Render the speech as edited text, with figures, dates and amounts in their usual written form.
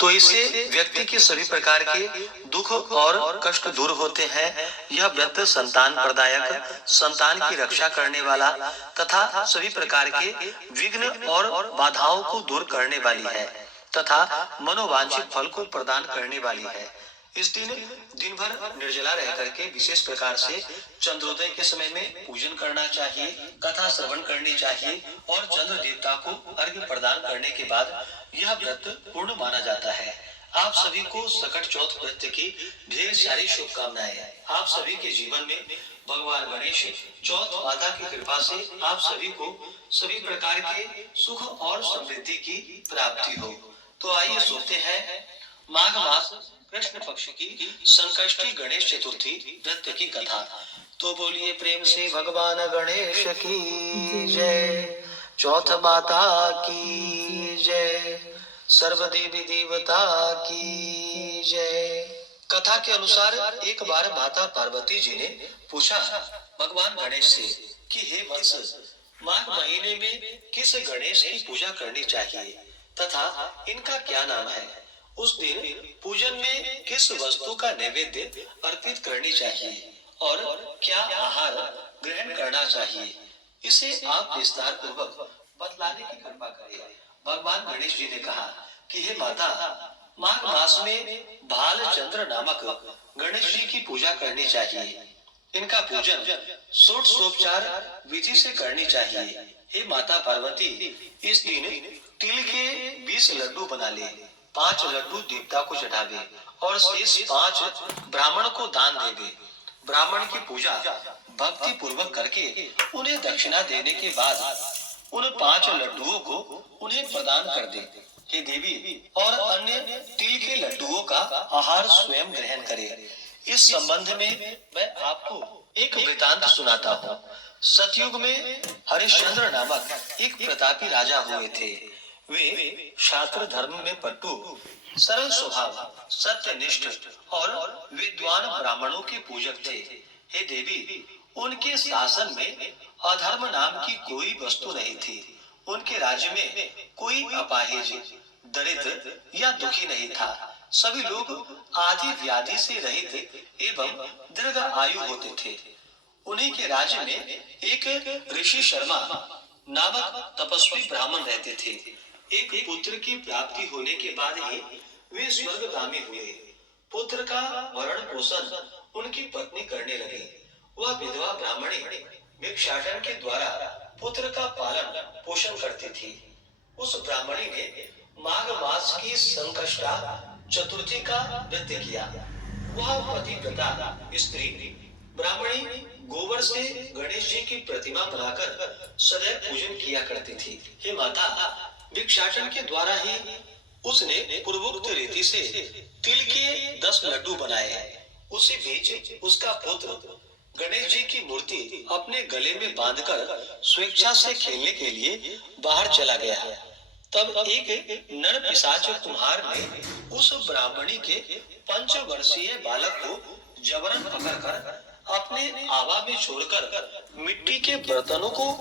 तो इससे व्यक्ति के सभी प्रकार के दुख और कष्ट दूर होते हैं। यह व्रत संतान प्रदायक, संतान की रक्षा करने वाला तथा सभी प्रकार के विघ्न और बाधाओं को दूर करने वाली है तथा मनोवांछित फल को प्रदान करने वाली है। इस दिन भर निर्जला रह करके विशेष प्रकार से चंद्रोदय के समय में पूजन करना चाहिए, कथा श्रवण करनी चाहिए और चंद्र देवता को अर्घ्य प्रदान करने के बाद यह व्रत पूर्ण माना जाता है। आप सभी को सकट चौथ व्रत की ढेर सारी शुभकामनाएं। आप सभी के जीवन में भगवान गणेश चौथ माता की कृपा से आप सभी को सभी प्रकार के सुख और समृद्धि की प्राप्ति हो। तो आइए सुनते हैं माघ मास कृष्ण पक्ष की संकष्टी गणेश चतुर्थी व्रत की कथा। तो बोलिए प्रेम से भगवान गणेश की जय, चौथ माता की जय, सर्व देवी देवता की जय। कथा के अनुसार एक बार माता पार्वती जी ने पूछा भगवान गणेश से कि हे वत्स, माघ महीने में किस गणेश की पूजा करनी चाहिए तथा इनका क्या नाम है। उस दिन पूजन में किस वस्तु का नैवेद्य अर्पित करनी चाहिए और क्या आहार ग्रहण करना चाहिए, इसे आप विस्तार पूर्वक बतलाने की कृपा करें। भगवान गणेश जी ने कहा कि हे माता, माघ मास में भालचंद्र नामक गणेश जी की पूजा करनी चाहिए। इनका पूजन षोडशोपचार विधि से करनी चाहिए। हे माता पार्वती, इस दिन तिल के 20 लड्डू बना ले, 5 लड्डू देवता को चढ़ावे और शेष 5 ब्राह्मण को दान देवे। ब्राह्मण की पूजा भक्ति पूर्वक करके उन्हें दक्षिणा देने के बाद उन 5 लड्डुओं को उन्हें प्रदान कर दे। हे देवी, और अन्य तिल के लड्डुओं का आहार स्वयं ग्रहण करे। इस संबंध में मैं आपको एक वृतांत सुनाता हूँ। सतयुग में हरिश्चंद्र नामक एक प्रतापी राजा हुए थे। वे क्षात्र धर्म में पट्टू, सरल स्वभाव, सत्यनिष्ठ और विद्वान ब्राह्मणों के पूजक थे। हे देवी, उनके शासन में अधर्म नाम की कोई वस्तु नहीं थी। उनके राज्य में कोई अपाहिज, दरिद्र या दुखी नहीं था। सभी लोग आदि व्याधि से रहित एवं दीर्घ आयु होते थे। उन्हीं के राज्य में एक ऋषि शर्मा नामक तपस्वी ब्राह्मण रहते थे। एक पुत्र की प्राप्ति होने के बाद ही वे स्वर्गगामी हुए। पुत्र का भरण पोषण उनकी पत्नी करने लगी। वह विधवा ब्राह्मणी भिक्षाटन के द्वारा पुत्र का पालन पोषण करती थी। उस ब्राह्मणी ने माघ मास की संकष्टा चतुर्थी का व्रत किया। वह पतिव्रता स्त्री ब्राह्मणी गोबर से गणेश जी की प्रतिमा बनाकर सदैव पूजन किया करती थी। हे माता, भिक्षाटन के द्वारा ही उसने पूर्वोक्त रीति से तिल के 10 लड्डू बनाए। उसी बीच उसका पुत्र गणेश जी की मूर्ति अपने गले में बांधकर स्वेच्छा से खेलने के लिए बाहर चला गया। तब एक नर पिशाच कुम्हार ने उस ब्राह्मणी के 5 वर्षीय बालक को जबरन पकड़कर अपने आवा में छोड़कर मिट्टी के बर्तनों को